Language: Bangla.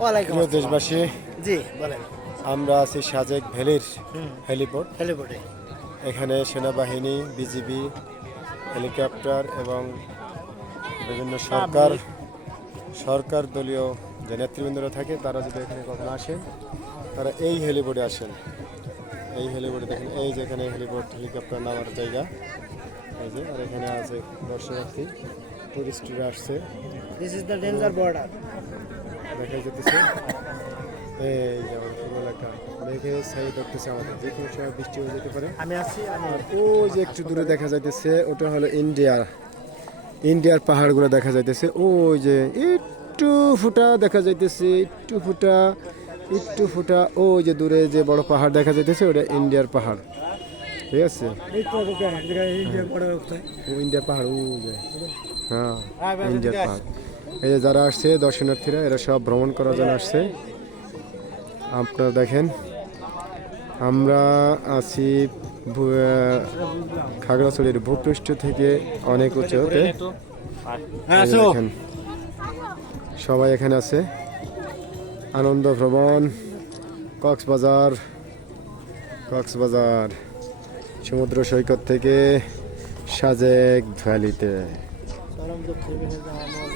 ওয়ালাইকুম প্রিয় আসসালাম। দেশবাসী, জি বলেন। আমরা আছি সাজেক ভ্যালির হেলিপোর্ট। হেলিপোর্টে। এখানে সেনাবাহিনী, বিজিবি, হেলিকপ্টার এবং বিভিন্ন সরকার দলীয় যে নেতৃবৃন্দরা থাকে তারা যদি এখানে কখনো আসেন তারা এই হেলিপোর্টে আসেন। এই হেলিপোর্টে দেখেন, এই যেখানে হেলিপোর্ট, হেলিকপ্টার নামার জায়গা, এই যে, আর এখানে আছে দর্শনার্থী, টুরিস্টরা আসছে, this is the danger border. দেখা যেতেছে। এই যেমন পুরো এলাকা মেঘে ছাই ধরতেছে, আমাদের যে কোনো সময় বৃষ্টি হয়ে যেতে পারে। আমি আছি। আর ওই যে একটু দূরে দেখা যাইতেছে, ওটা হলো ইন্ডিয়ার পাহাড়গুলো দেখা যাইতেছে। ওই যে একটু ফুটা দেখা যাইতেছে, একটু ফুটা ওই যে দূরে যে বড় পাহাড় দেখা যাইতেছে, ওটা ইন্ডিয়ার পাহাড়। ঠিক আছে, ও ইন্ডিয়ার পাহাড়, ও যে, হ্যাঁ, ইন্ডিয়ার পাহাড়। এই যে যারা আসছে দর্শনার্থীরা, এরা সব ভ্রমণ করার জন্য আসছে। আপনারা দেখেন, আমরা আছি খাগড়াছড়ির ভূপৃষ্ঠ থেকে অনেক উঁচুতে। এই যে দেখেন, সবাই এখানে আছে। আনন্দ ভ্রমণ কক্সবাজার সমুদ্র সৈকত থেকে সাজেক ভ্যালিতে। চরম দুঃখের বিষয় যে আমার